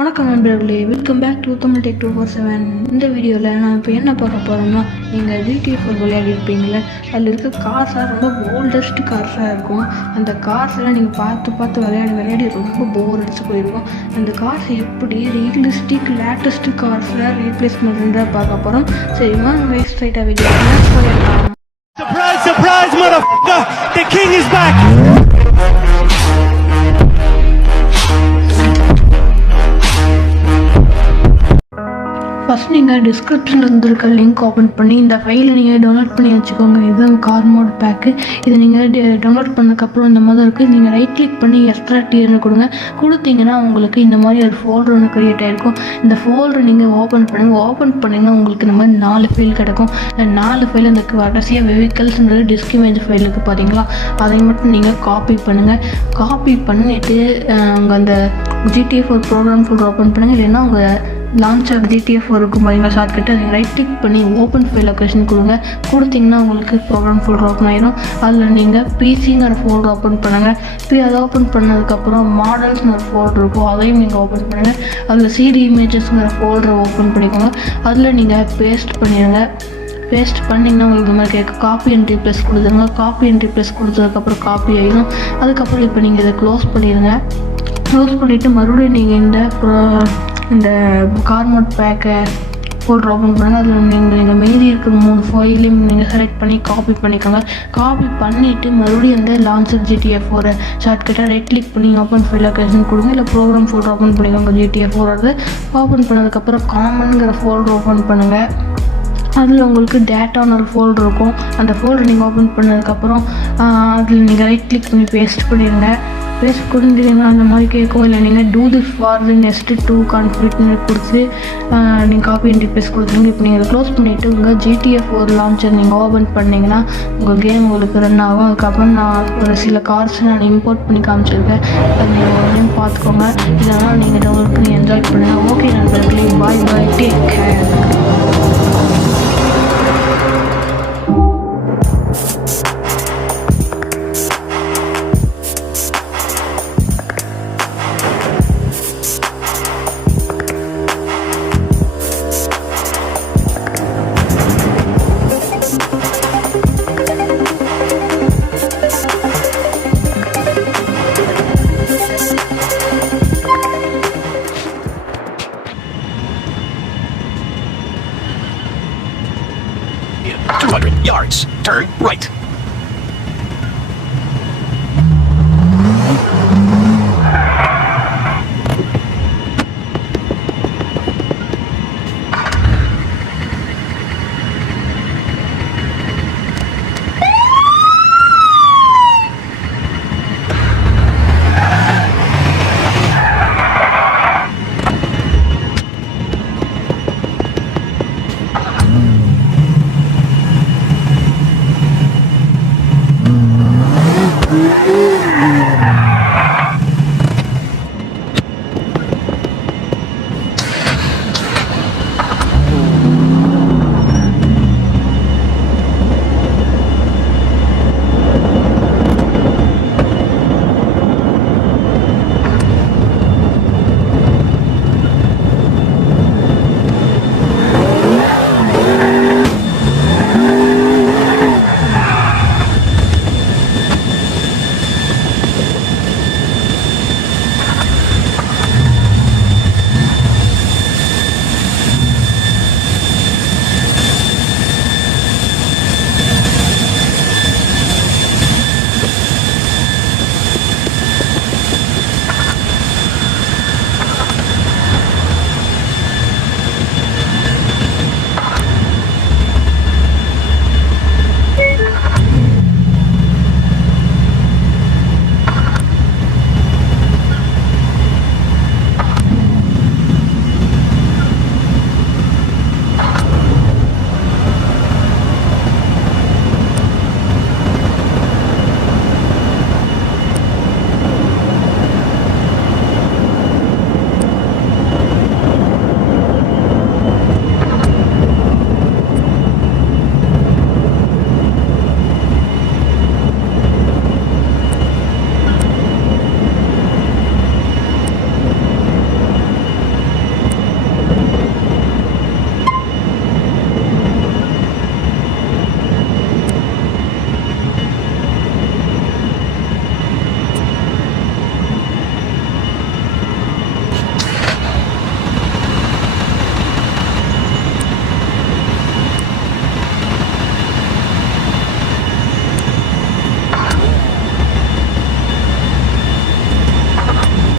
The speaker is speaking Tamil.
வணக்கம் நண்பர்களே, welcome back to Tamil tech 247. இந்த வீடியோவில் நான் இப்போ என்ன பார்க்க போகிறேன்னா, நீங்கள் GTA 4 விளையாடிருப்பீங்களே, அதில் இருக்க கார்ஸாக ரொம்ப ஓல்டஸ்ட் கார்ஸாக இருக்கும். அந்த கார்ஸெல்லாம் நீங்கள் பார்த்து விளையாடி ரொம்ப போர் அடிச்சு போயிருக்கும். அந்த கார்ஸ் எப்படி ரியலிஸ்டிக் லேட்டஸ்ட் கார்ஸில் ரீப்ளேஸ் பண்ணுறதா பார்க்க போகிறோம். சரி வாங்க வேஸ்ட் ரைட்டாக வீடியோ போயிடலாம். Surprise, motherfucker! The king is back! First நீங்கள் டிஸ்கிரிப்ஷனில் இருந்திருக்க லிங்க் ஓப்பன் பண்ணி இந்த ஃபைலை நீங்கள் டவுன்லோட் பண்ணி வச்சுக்கோங்க. இதுதான் கார் மோட் பேக்கு. இதை நீங்கள் டவுன்லோட் பண்ணதுக்கப்புறம் இந்த மாதிரி இருக்குது. நீங்கள் ரைட் கிளிக் பண்ணி எக்ஸ்ட்ராக்ட்னு கொடுத்தீங்கன்னா உங்களுக்கு இந்த மாதிரி ஒரு ஃபோல்டர் ஒன்று க்ரியேட் ஆகிருக்கும். இந்த ஃபோல்டர் நீங்கள் ஓப்பன் பண்ணிங்கன்னா உங்களுக்கு இந்த மாதிரி 4 ஃபைல் கிடைக்கும். இந்த 4 ஃபைல் இந்த கடைசியாக வெஹிக்கல்ஸ்ன்றது டிஸ்க் இமேஜ் ஃபைல் இருக்குது பார்த்தீங்களா, அதை மட்டும் நீங்கள் காப்பி பண்ணுங்கள். காப்பி பண்ணிவிட்டு உங்கள் அந்த GTA 4 ப்ரோக்ராம் ஃபுல் ஓப்பன் பண்ணுங்கள். இல்லைன்னா உங்கள் லான்ச்சர் GTA 4 இருக்கும் பார்த்தீங்களா ஷார்ட்கட்டு, அதை ரைட் கிளிக் பண்ணி ஓப்பன் ஃபைல் லொக்கேஷன் கொடுத்தீங்கன்னா உங்களுக்கு ப்ரோக்ராம் ஃபோல்டர் ஓப்பன் ஆகிடும். அதில் நீங்கள் பிசிங்கிற ஃபோல்டர் ஓப்பன் பண்ணுங்கள். இப்போ அதை ஓப்பன் பண்ணதுக்கப்புறம் மாடல்ஸ்னு ஒரு ஃபோல்டர் இருக்கும், அதையும் நீங்கள் ஓப்பன் பண்ணுங்கள். அதில் CD இமேஜஸ்ங்கிற ஃபோல்டரை ஓப்பன் பண்ணிக்கோங்க. அதில் நீங்கள் பேஸ்ட் பண்ணிடுங்க. பேஸ்ட் பண்ணிங்கன்னா உங்களுக்கு இந்த மாதிரி கேட்க காப்பி அண்ட் ரீப்ளேஸ் கொடுத்துருங்க. காப்பி அண்ட் ரீப்ளேஸ் கொடுத்ததுக்கப்புறம் காப்பி ஆகிடும். அதுக்கப்புறம் இப்போ நீங்கள் இதை க்ளோஸ் பண்ணிவிட்டு மறுபடியும் நீங்கள் இந்த கார் மோட் பேக்கை ஃபோல்டர் ஓப்பன் பண்ணுங்கள். அதில் நீங்கள் மீதி இருக்கிற 3 ஃபைலையும் நீங்கள் செலக்ட் பண்ணி காப்பி பண்ணிக்கோங்க. காப்பி பண்ணிவிட்டு மறுபடியும் அந்த லான்ச்சர் GTA 4 ஷார்ட்கட்டை ரைட் கிளிக் பண்ணி ஓப்பன் ஃபைல் லொக்கேஷன் கொடுங்க. இல்லை ப்ரோக்ராம் ஃபோல்டர் ஓப்பன் பண்ணிக்கோங்க. GTA 4 ஓப்பன் பண்ணதுக்கப்புறம் காமன்கிற ஃபோல்டர் ஓப்பன் பண்ணுங்கள். அதில் உங்களுக்கு டேட்டான்னு ஒரு ஃபோல்டர் இருக்கும். அந்த ஃபோல்டர் நீங்கள் ஓப்பன் பண்ணதுக்கப்புறம் அதில் நீங்கள் ரைட் கிளிக் பண்ணி பேஸ்ட் பண்ணிடுங்க. பேஸ்ட் கொடுத்துட்டீங்கன்னா அந்த மாதிரி கேட்கும். இல்லை நீங்கள் do this for the next 2 configuration கொடுத்து நீங்கள் காப்பி அண்ட் ரீப்ளேஸ் கொடுத்துருங்க. இப்போ நீங்கள் க்ளோஸ் பண்ணிவிட்டு உங்கள் GTA 4 லான்ச்சர் நீங்கள் ஓப்பன் பண்ணிங்கன்னா உங்கள் கேம் உங்களுக்கு ரன் ஆகும். அதுக்கப்புறம் நான் ஒரு சில கார்ஸ் நான் இம்போர்ட் பண்ணி காமிச்சிருக்கேன், அதை நீங்கள் ஒரு டைம் பார்த்துக்கோங்க. இதெல்லாம் நீங்கள் டவுன்லோட் பண்ணி என்ஜாய் பண்ணுங்கள். ஓகே நண்பர்களே, bye take care. Yards. Turn right.